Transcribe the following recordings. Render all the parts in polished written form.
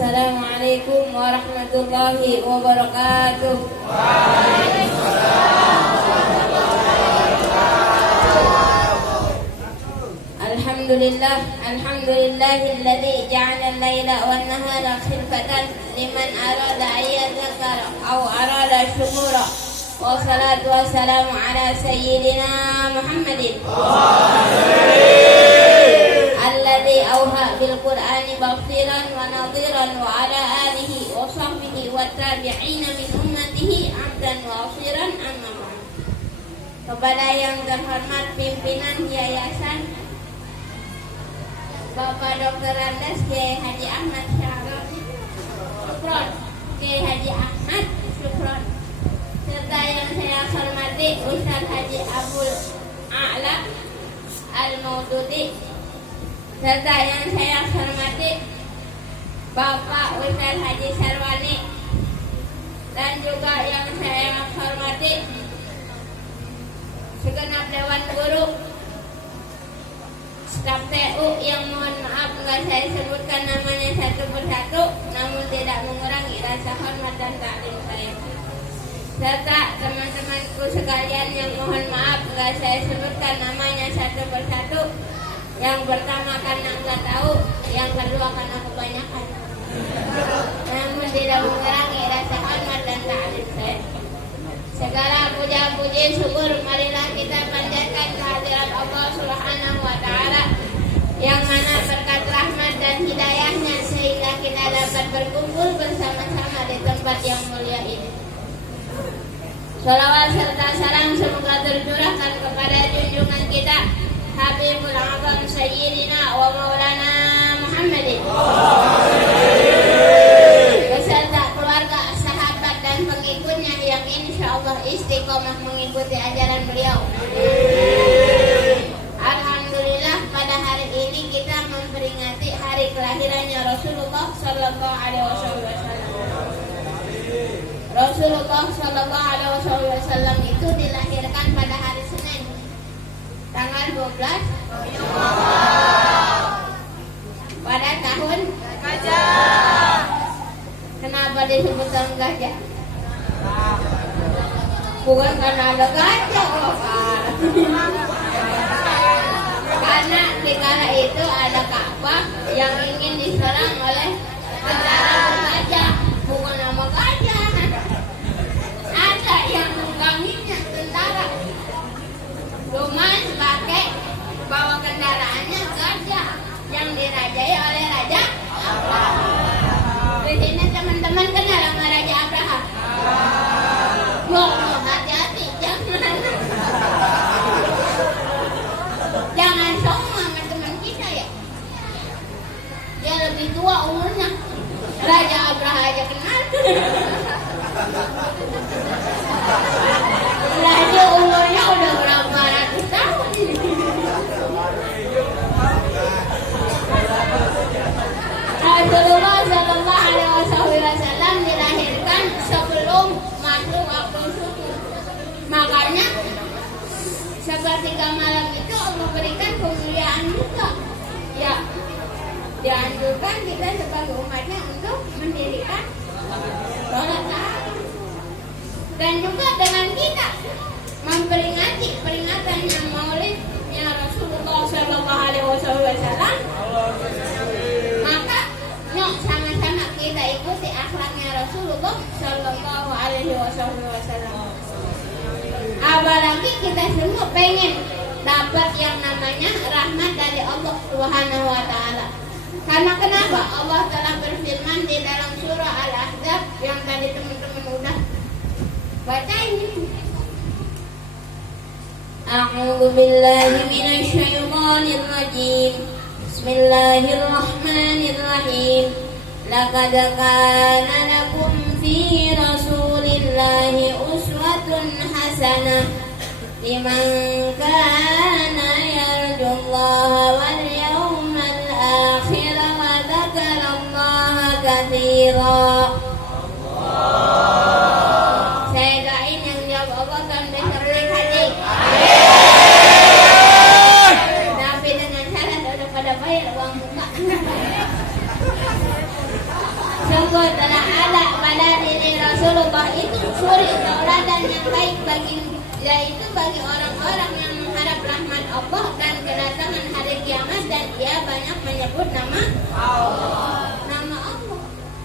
Assalamualaikum warahmatullahi wabarakatuh. Alhamdulillahilladzi ja'ala al-laila wan-nahara khilfatan liman arada an yadhakkara aw arada syukura. Wassalatu wassalamu ala sayyidina Muhammadin alladzi awha bil Qur'ani basiran wa nadhiran wa ala alihi wa sahbihi wa tabi'ina min ummatihi 'abdan wa asiran amma ba'd. Kepada yang terhormat pimpinan yayasan Bapak Dr. Andes Kiai Haji Ahmad Syukron, Kiai Haji Ahmad Syukron, serta yang saya hormati Ustaz Haji Abdul A'la Al-Maududi, serta yang saya hormati Bapak Ustaz Haji Sarwani, dan juga yang saya hormati segenap Dewan Guru, staf TU yang mohon maaf nggak saya sebutkan namanya satu persatu, namun tidak mengurangi rasa hormat dan taklim saya. Serta teman-temanku sekalian yang mohon maaf nggak saya sebutkan namanya satu persatu. Yang pertama karena nggak tahu, yang kedua karena kebanyakan. Namun tidak mengurangi rasa hormat dan taklim saya. Segala puja-puji syukur marilah kita panjatkan kehadirat Allah Subhanahu wa taala yang mana berkat rahmat dan hidayahnya sehingga kita dapat berkumpul bersama-sama di tempat yang mulia ini. Shalawat serta salam semoga tercurahkan kepada junjungan kita Habibul Azam Sayyidina wa Maulana Muhammadin beserta keluarga, sahabat dan pengikutnya yang insyaallah istiqomah mengikuti ajaran beliau. Alhamdulillah pada hari ini kita memperingati hari kelahirannya Rasulullah Sallallahu Alaihi Wasallam. Rasulullah Sallallahu Alaihi Wasallam itu dilahirkan pada hari Senin, tanggal 12 pada tahun gajah. Kenapa disebut tahun gajah? Bukan karena ada gajah, karena di kala itu ada Ka'bah yang ingin diserang oleh tentara gajah, bukan nama gajah. Ada yang mengganginya tentara, cuma sebagai bawa kendaraannya gajah yang dirajai oleh Raja Abraham. Di sini teman-teman kenal sama Raja Abraham? Hati-hati, jangan sombong sama teman kita ya. Dia lebih tua umurnya. Raja Abraham aja kenal. Raja umurnya udah berapa ratus tahun. Rasulullah Sallallahu Alaihi Wasallam dilahirkan sebelum masuk waktu subuh. Makanya sepertiga malam itu Allah berikan kemuliaan juga. Ya, dianjurkan kita sebagai umatnya untuk mendirikan sholat tarawih. Dan juga dengan kita memperingati peringatannya Maulidnya Rasulullah Sallallahu Alaihi Wasallam, maka yuk sama-sama kita ikuti akhlaknya Rasulullah Sallallahu Alaihi Wasallam. Apalagi kita semua pengen dapat yang namanya rahmat dari Allah Subhanahu wa taala. Karena kenapa? Allah telah berfirman di dalam surah Al-Ahzab yang tadi teman-teman udah baca ini. A'udzu billahi minasy syaithanir rajim. Bismillahirrahmanirrahim. Laqad kana lakum fi Rasulillahi uswatun hasanah liman kana yarjullaha wal yawmal akhir wa dzakarallaha katsira. Saya doain yang jawab Allah dan besok naik haji. Tapi dengan syarat udah pada bayar uang muka. yaitu bagi orang-orang yang mengharap rahmat Allah dan kedatangan hari kiamat, dan dia banyak menyebut nama Allah.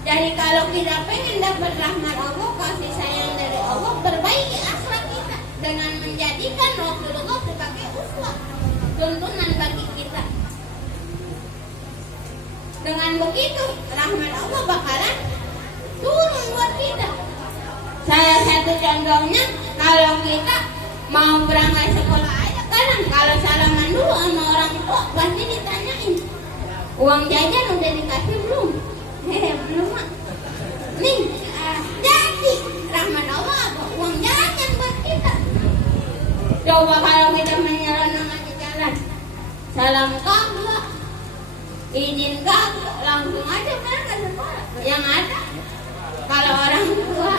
Jadi kalau kita pengen dapat rahmat Allah, kasih sayang dari Allah, perbaiki akhlak kita dengan menjadikan Rasulullah sebagai uswah, tuntunan bagi kita. Dengan begitu rahmat Allah bakalan turun buat kita. Salah satu contohnya, kalau kita mau berangkat sekolah aja, kadang kalau salaman dulu sama orang tua pasti ditanyain, uang jajan udah dikasih belum? Belum mak. Nih, jadi rahmat Allah apa? Uang jajan buat kita. Coba kalau kita menyerahkan di jalan, salam kagak, izin kagak, langsung aja berangkat sekolah. Yang ada, kalau orang tua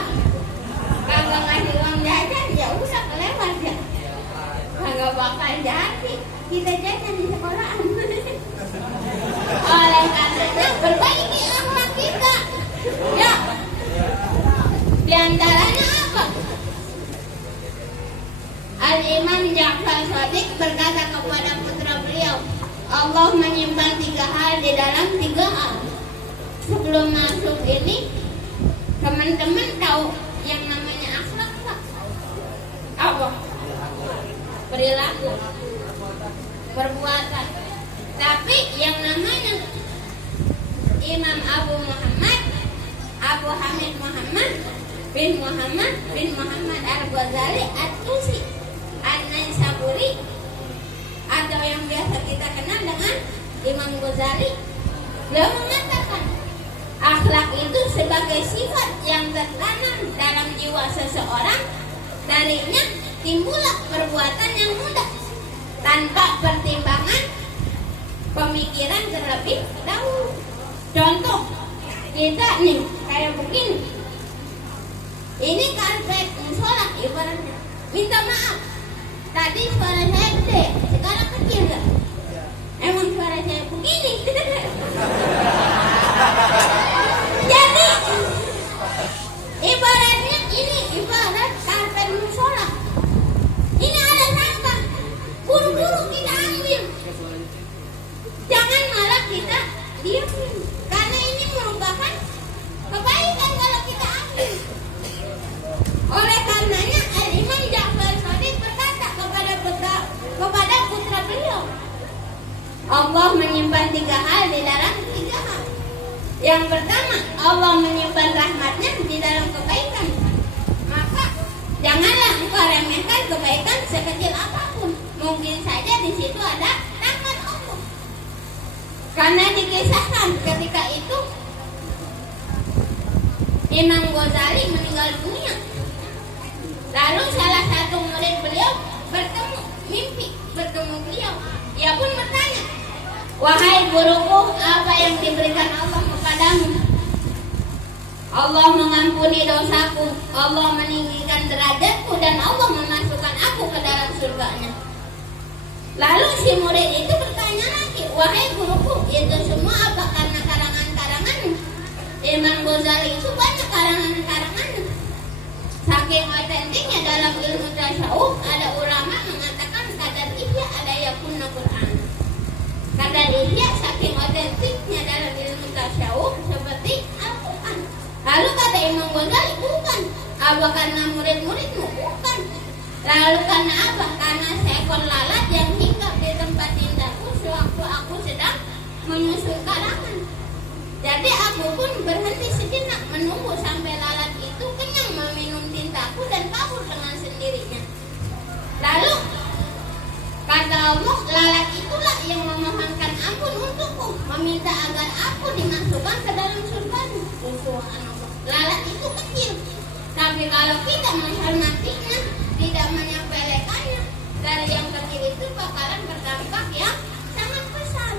kagak ngasih uang jajan, ya udah kelewat ya. Kagak bakal jadi kita jajan di sekolahan. Oleh karenanya perbaiki akhlak kita. Ya. Di antaranya apa? Al-Imam Ja'far Shadiq berkata kepada putra beliau, Allah menyimpan 3 hal di dalam 3 hal. Sebelum masuk ini, teman-teman tahu yang namanya akhlak Pak? Apa? Perilaku, perbuatan. Tapi yang namanya Imam Abu Hamid Muhammad bin Muhammad Al-Ghazali At-Tusi An-Naisaburi, atau yang biasa kita kenal dengan Imam Ghazali, beliau mengatakan akhlak itu sebagai sifat yang tertanam dalam jiwa seseorang. Darinya timbullah perbuatan yang mudah tanpa pertimbangan pemikiran terlebih dahulu. Contoh, kita nih kayak begini, ini karpet musola ibaratnya, minta maaf tadi suara saya gede, sekarang kecil gak? Emang suara saya begini. Jadi ibaratnya ini ibarat karpet musola, ini ada sampah, buru-buru kita ambil, jangan malah kita diamin, karena ini merupakan kebaikan kalau kita ambil. Oleh karenanya Al-Imam Ja'far Shadiq berkata kepada putra beliau, Allah menyimpan 3 hal di dalam 3 hal. Yang pertama, Allah menyimpan rahmatnya di dalam kebaikan. Maka janganlah engkau remehkan kebaikan sekecil apapun. Mungkin saja di situ ada rahmat Allah. Karena dikisahkan ketika itu Imam Ghazali meninggal dunia. Lalu salah satu murid beliau bertemu beliau. Ia pun bertanya, wahai guruku, apa yang diberikan Allah kepadamu? Allah mengampuni dosaku, Allah meninggikan derajatku, dan Allah memasukkan aku ke dalam surganya. Lalu si murid itu bertanya lagi, wahai guruku, itu semua apa karena karangan-karanganmu? Imam Ghazali itu banyak karangan-karangannya. Saking otentiknya dalam ilmu tasawuf, ada ulama mengatakan kadar ihya ada yakunna Quran. Kadar ihya saking otentiknya dalam ilmu tasawuf seperti Al-Quran. Lalu kata Imam Ghazali, bukan. Apa karena murid-muridmu? Bukan. Lalu karena apa? Karena seekor lalat yang hinggap di tempat tindakku sewaktu aku sedang menyusun karangan. Jadi aku pun berhenti sejenak menunggu sampai lalat itu kenyang meminum tintaku dan kabur dengan sendirinya. Lalu kata Allah, lalat itulah yang memohonkan ampun untukku, meminta agar aku dimasukkan ke dalam surga-Mu. Subhanallah. Lalat itu kecil, tapi kalau kita menghormatinya, tidak menyepelekannya, dari yang kecil itu bakalan berdampak yang sangat besar.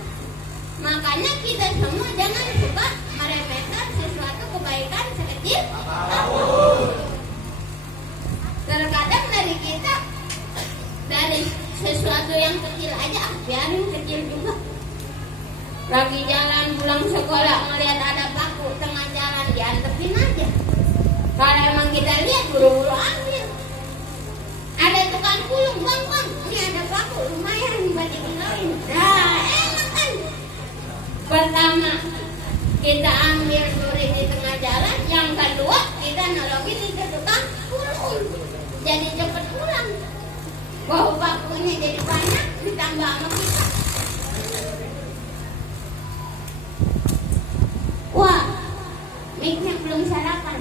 Makanya kita semua jangan suka meremehkan sesuatu kebaikan sekecil apapun. Terkadang dari kita, dari sesuatu yang kecil aja, biarin kecil juga. Lagi jalan pulang sekolah, ngelihat ada paku tengah jalan, diantepin aja. Kalau emang kita lihat, buru-buru ambil. Ada pertama kita ambil duri di tengah jalan, yang kedua kita nolongin di tukang pulung, jadi cepet pulang. Bau bakunya jadi banyak, ditambah sama kita. Wah, mic-nya belum sarapan.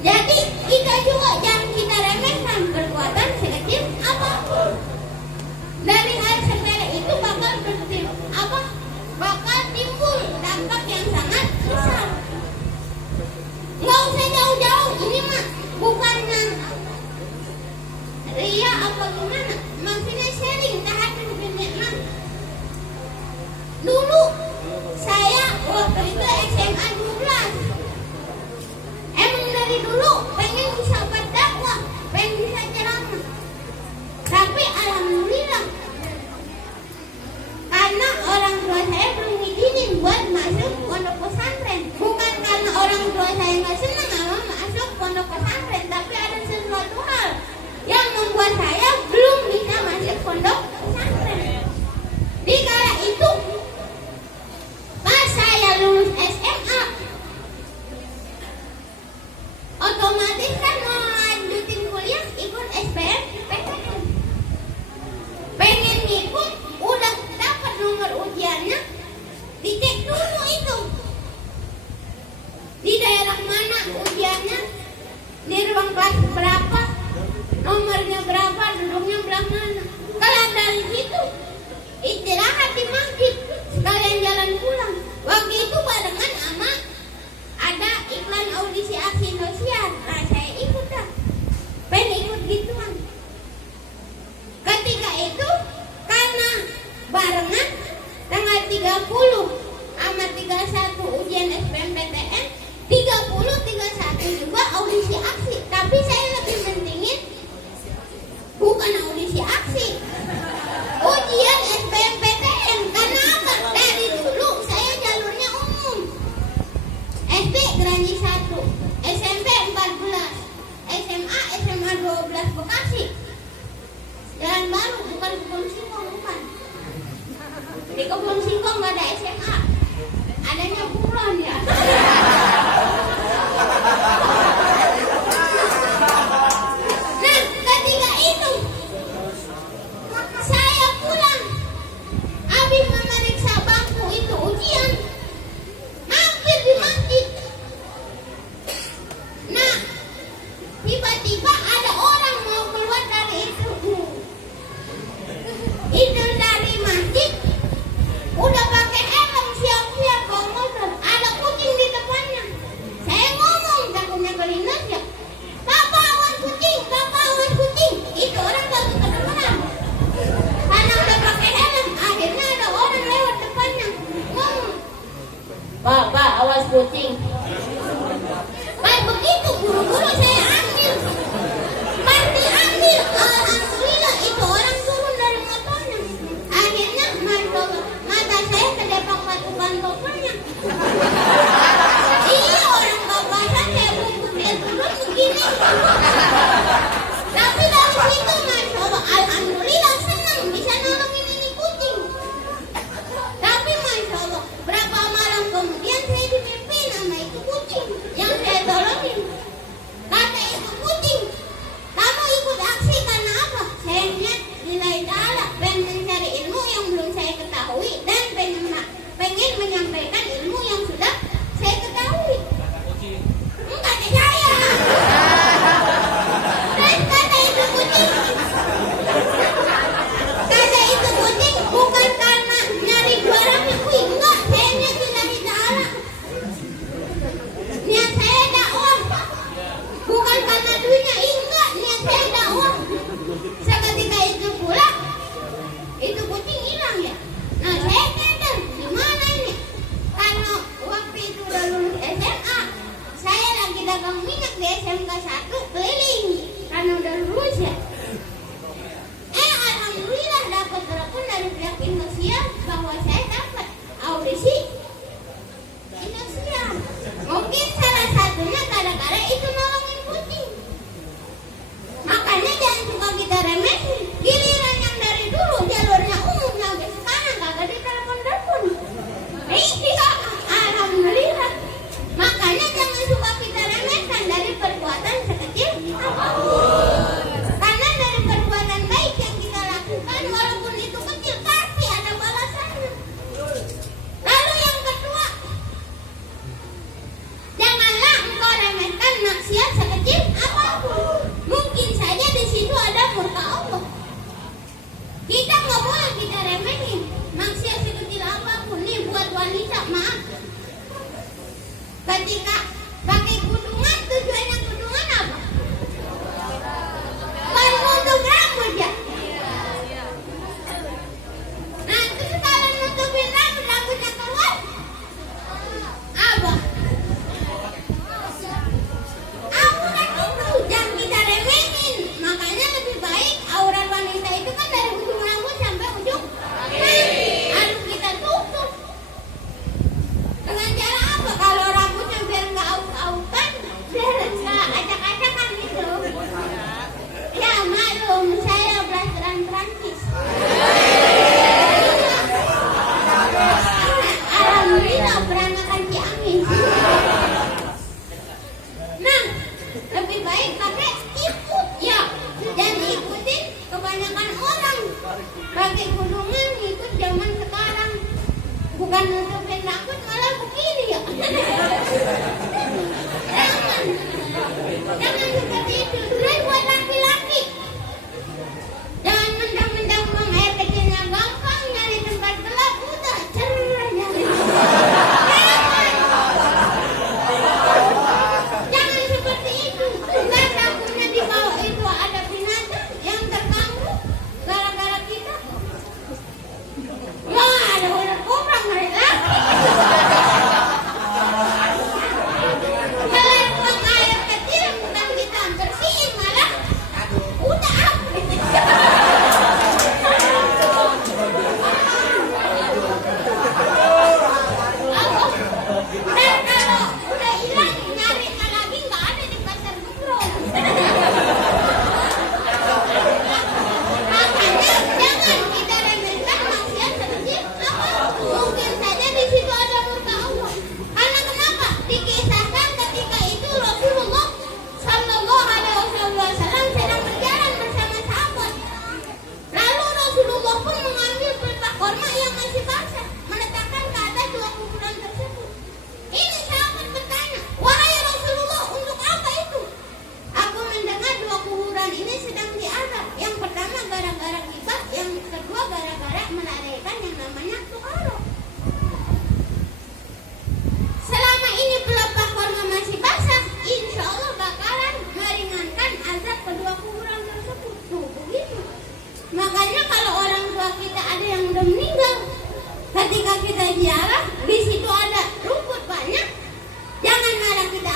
Jadi kita juga jangan kita remehkan perbuatan sekecil apapun. Dari hal sepele itu bakal timbul dampak yang sangat besar. Nggak usah jauh-jauh, ini mah bukannya ria apa gimana, maksudnya sharing tahap nikmat. Dulu saya waktu itu SMA 12. Emang dari dulu pengen bisa berdakwah, pengen bisa ceramah. Tapi alhamdulillah, karena orang tua saya belum ngizinin buat masuk pondok pesantren. Bukan karena orang tua saya nggak senang sama masuk pondok pesantren, tapi ada sesuatu hal yang membuat saya belum bisa masuk pondok pesantren. Di kala itu, pas saya lulus SMA, otomatis kan mau lanjutin kuliah ikut SBMPTN. Pengen ngikut, udah dapat nomor ujiannya, dicek dulu itu di daerah mana ujiannya, di ruang kelas berapa, nomornya berapa, duduknya belah mana. Kalau dari situ istirahat di masjid, sekalian jalan pulang. Waktu itu barengan sama ada iklan audisi aksi sosial. Nah, saya ikut dah. Pengen ikut gituan. Ketika itu karena barengan tanggal 30 sama 31 ujian SBMPTN, 31 juga audisi aksi. Tapi saya lebih pentingin bukan audisi aksi, ujian SBMPTN. Karena apa? Dari dulu saya jalurnya umum. SD Granji 1, SMP 14, SMA 12 Bekasi. Jalan baru, bukan Kebun Singkong, bukan. Di Kebun Singkong nggak ada SMA, adanya Kulon ya. Nah, ketika itu saya pulang, habis memeriksa bangku itu ujian, hampir di masjid. Nah, tiba-tiba ada orang mau keluar dari itu dari masjid, udah pakai helm, siap-siap bawa motor, ada kucing di depannya. Saya ngomong, takutnya kelindas ya, "Bapak awas kucing, bapak awas kucing." Itu orang baru kedengeran karena udah pakai helm. Akhirnya ada orang lewat depannya ngomong, "Bapak awas kucing." Baik begitu, buru-buru saya ambil. Pas diambil, alhamdulillah itu orang turun dari motornya. Akhirnya mata saya kedepak batu bantopernya. Iya, orang babasan saya bungkus dia turun begini. Tapi dari situ Masya Allah, alhamdulillah senang bisa nolongin ini kucing. Tapi Masya Allah, berapa malam kemudian saya dipimpin sama itu kucing yang saya tolongin. Kata itu kucing, "Kamu ikut aksi karena apa?" Saya niat lillahi ta'ala, pengen mencari ilmu yang belum saya ketahui dan pengen menyampaikan ilmu yang sudah saya ketahui. Enggak ada saya. Dan kata itu kucing bukan karena nyari juara minggu, enggak. Saya niat lillahi ta'ala, niat saya dakwah, bukan karena duitnya. Enggak, niat saya dakwah. Seketika itu pula itu kucing hilang ya. Nah, saya keder, gimana ini? Karena waktu itu udah lulus SMA, saya lagi dagang minyak di SMK 1 keliling karena udah lulus ya. Alhamdulillah dapat telepon dari pihak Indosiar bahwa saya dapat audisi Indosiar. Mungkin salah satunya gara-gara itu nolongin kucing. Ketika pakai kudungan, tujuannya kudungan apa? Bukan untuk rambut ya. Nah terus kalau nutupin rambut, rambutnya keluar apa? Aurat itu jangan kita remehin. Makanya lebih baik aurat wanita itu kan dari ujung rambut sampai ujung kaki. Lalu kita tutup. Dengan cara apa? Kalau rambutnya biar nggak aut-autan, biar nggak acak-acakan gitu. Ya maklum, saya blasteran Prancis. Alhamdulillah peranakan Ciamis. Nah, lebih baik pakai ikut ya. Jangan ikutin kebanyakan orang. Pakai kudungan ikut zaman sekarang. Bukan nutupin rambut malah begini ya. Jangan seperti itu. Dulu buat laki-laki. Jangan mendang-mendang buang air kecilnya gampang, nyari tempat gelap udah cerai nyari. Jangan seperti itu. Nggak takutnya di bawah itu ada binatang yang terganggu gara-gara kita. Wah, ada ular kobra ngeri lagi. Kalau buang air kecil bukan kita bersihin malah udah habis. Dan kalau udah hilang nyarinya lagi nggak ada di pasar Gembrong. Makanya jangan kita remehkan maksiat sekecil apapun. Mungkin saja di situ ada murka Allah. Karena kenapa? Dikisahkan ketika itu Rasulullah Sallallahu Alaihi Wasallam sedang berjalan bersama sahabat. Lalu Rasulullah pun mengambil pelepah korma yang masih basah, meletakkan ke atas dua kuburan tersebut. Ini sahabat bertanya, wahai Rasulullah, untuk apa itu? Aku mendengar dua kuburan ini sedang diadab. Yang pertama gara-gara kibat, yang kedua gara-gara melalaikan yang namanya tu'aro. Selama ini pelepah korma masih basah, insya Allah bakalan meringankan azab kedua kuburan tersebut. Tuh begitu. Makanya kalau orang tua kita ada yang udah meninggal, ketika kita ziarah, di situ ada rumput banyak, jangan malah kita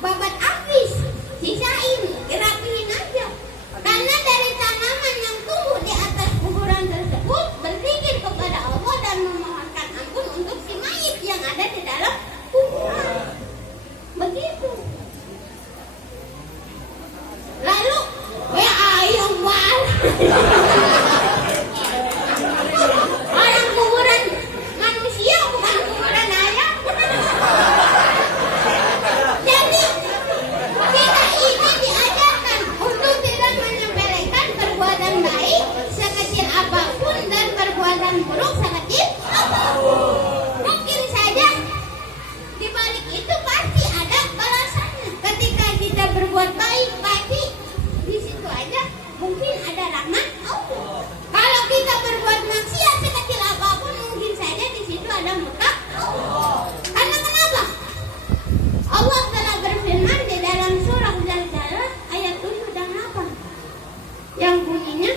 babat habis, sisain, rapihin aja. Karena dari tanaman yang tumbuh di atas kuburan tersebut berzikir kepada Allah dan memohonkan ampun untuk si mayit yang ada di dalam kuburan. Begitu. Lalu, ayo mal. Orang kuburan manusia bukan kuburan ayam. Jadi kita ini diajarkan untuk tidak menyepelekan perbuatan baik sekecil apapun dan perbuatan buruk sekecil apapun. Mungkin saja di balik itu pasti ada balasannya. Ketika kita berbuat baik, pasti di situ aja mungkin ada rahmat Allah. Kalau kita berbuat maksiat sekecil apapun, mungkin saja di situ ada murka Allah. Karena kenapa? Allah telah berfirman di dalam surah Zalzalah ayat 7 dan 8 yang bunyinya,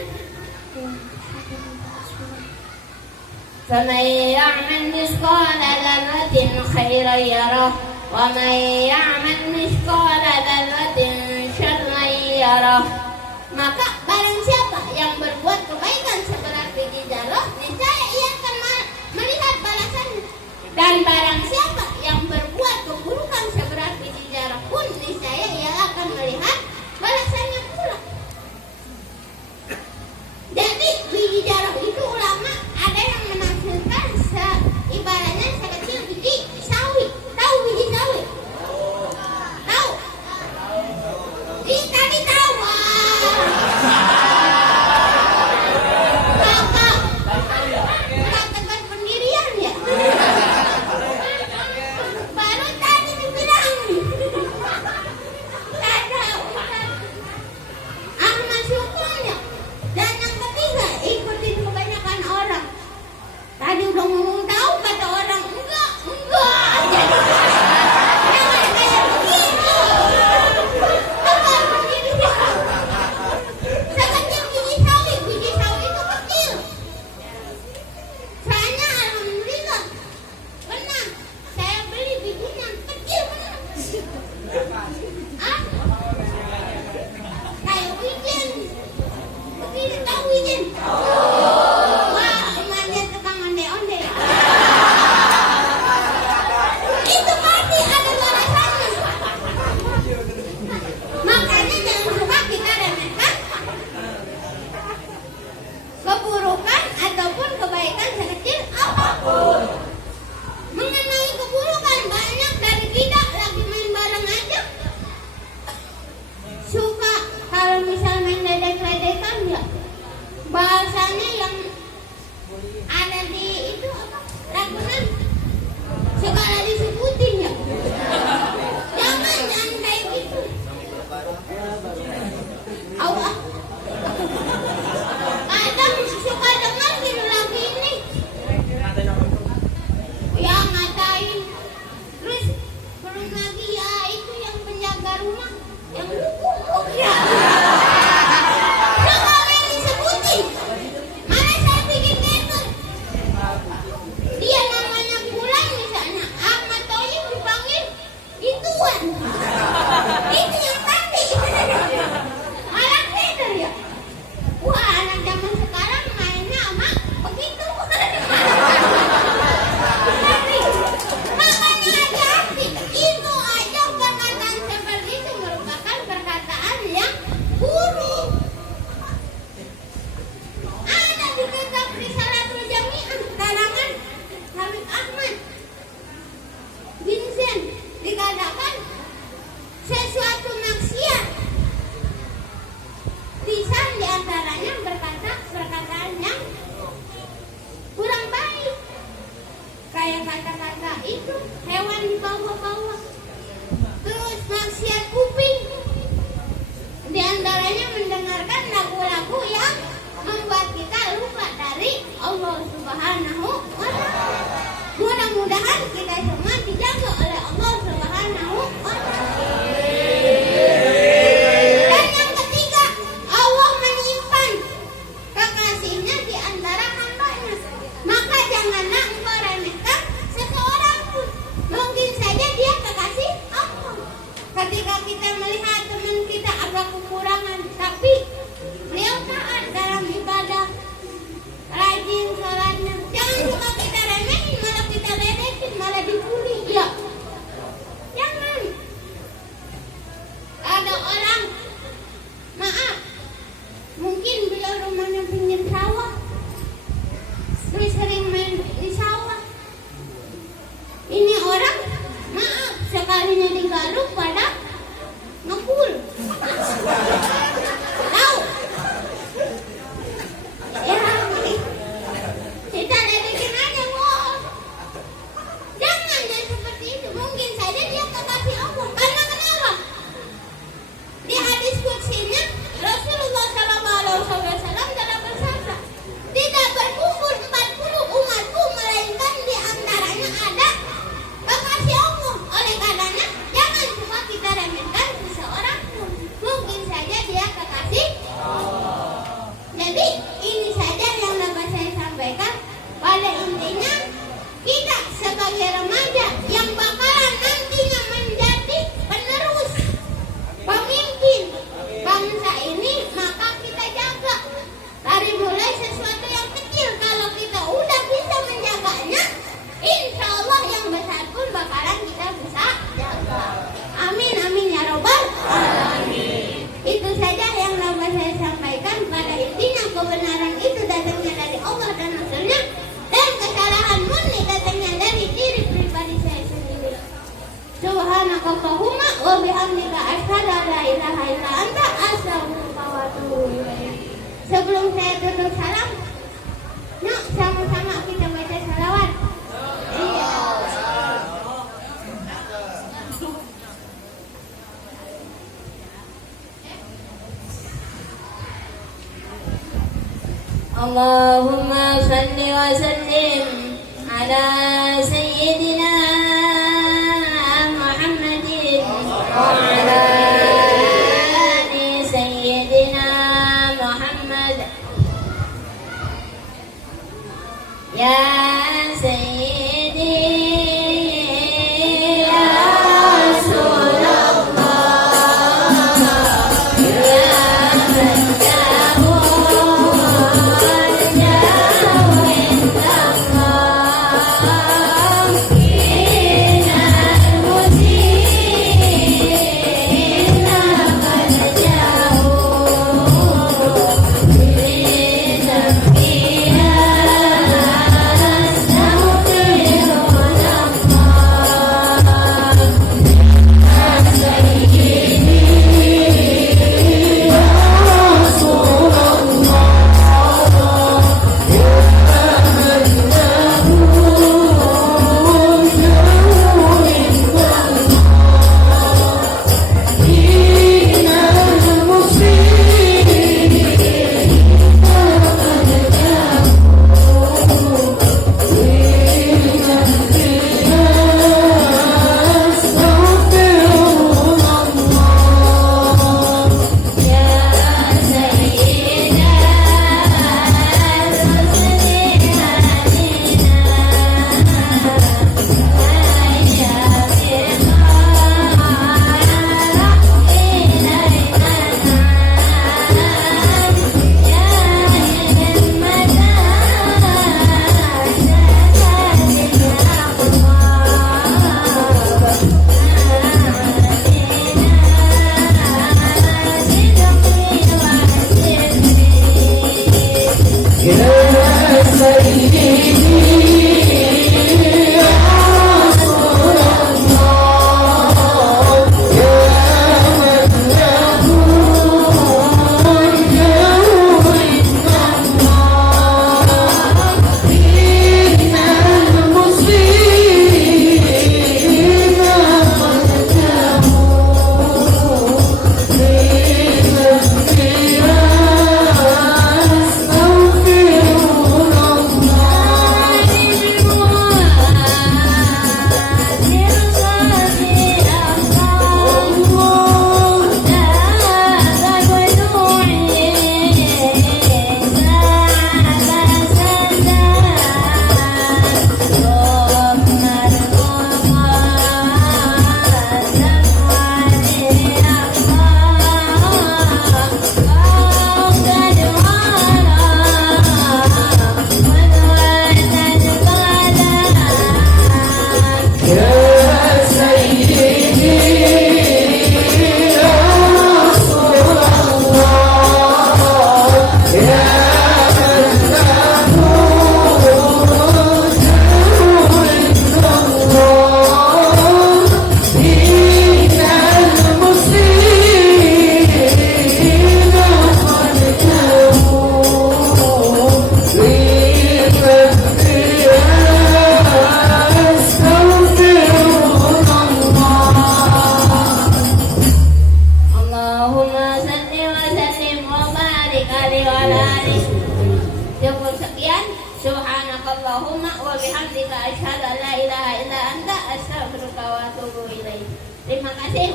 فَمَنْ يَعْمَلْ مِثْقَالَ ذَرَّةٍ خَيْرًا يَرَهُ وَمَنْ يَعْمَلْ مِثْقَالَ ذَرَّةٍ شَرًّا يَرَهُ. Maka barang siapa yang berbuat kebaikan seberat biji zarah, niscaya ia akan melihat balasannya. Dan barang siapa yang berbuat keburukan seberat biji zarah pun, niscaya ia akan melihat balasannya pula. Jadi biji zarah itu ulama ada yang menafsirkan ibaratnya sekecil biji sawi. Tahu biji sawi? Tahu? Tadi tahu. Kakak tegar pendirian ya. tahu mah yang dukung. Oh ya. Coba yang disebutin. Mana saya bikin gitu. Dia namanya pulang misalnya. Ahmad Thoyib dipanggil ituan. Itu yang tadi. Malah beda ya. Wah, anak zaman sekarang mainnya sama begitu. Makanya hati-hati. Itu aja perkataan seperti itu merupakan perkataan yang buruk. Ada di kitab Risalatul Jami'ah karangan Habib Ahmad bin Zain dikatakan sesuatu maksiat lisan diantaranya berkata perkataan yang kurang baik, kayak kata-kata itu hewan dibawa-bawa. Terus maksiat kuping diantaranya mendengarkan lagu-lagu yang membuat kita lupa dari Allah Subhanahu wa Ta'ala. Mudah-mudahan kita semua dijaga oleh Allah Subhanahu wa Ta'ala. Dan yang ketiga, Allah menyimpan kekasihnya di antara hambanya. Maka janganlah engkau remehkan seseorang pun. Mungkin saja dia kekasih Allah. Ketika kita melihat teman kita agak kekurangan, tapi beliau taat dalam ibadah, rajin sholatnya, jangan suka kita remehin, malah kita ledekin, malah dibully. Ya, jangan. Ada orang, maaf, mungkin beliau rumahnya pinggir sawah, terus sering main di sawah. Ini orang, maaf, sekalinya digaruk pada ngepul. Tahu? Ya, kita ledekin aja, kok. Jangan jadi seperti itu. Mungkin saja dia kekasih Allah. Karena kenapa? Di hadis qudsinya Rasulullah SAW telah bersabda, tidak berkumpul 40 umatku melainkan di antaranya ada kekasih Allah. Oleh karenanya jangan suka kita remehkan seseorang pun. Mungkin saja dia kekasih. Jadi ini saja yang dapat saya sampaikan. Pada intinya kita sebagai remaja yang bakalan nantinya menjadi penerus pemimpin bangsa ini, maka kita jaga dari mulai sesuatu yang kecil. Kalau kita udah bisa menjaganya, insya Allah yang besar pun bakalan kita bisa jaga. Amin amin ya robbal alamin. Itu saja yang dapat saya sampaikan. Pada intinya kebenaran itu datangnya dari Allah dan Rasulnya, dan kesalahan murni datangnya dari diri pribadi saya sendiri. Subhanakallahumma wa bihamdika asyhadu an la ilaha illa anta astaghfiruka wa atubu ilaik. Sebelum saya tutup salam, yuk sama-sama kita baca salawat. Iya. Allahumma salli wa sallim ala sayyidina Muhammadin wa ala ali sayyidina Muhammad. Ya sayyidi ya Rasulullah, ya Rasulullah.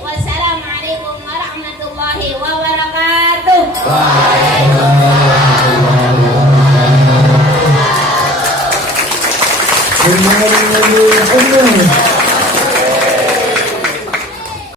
Wassalamualaikum warahmatullahi wabarakatuh. Waalaikumsalam.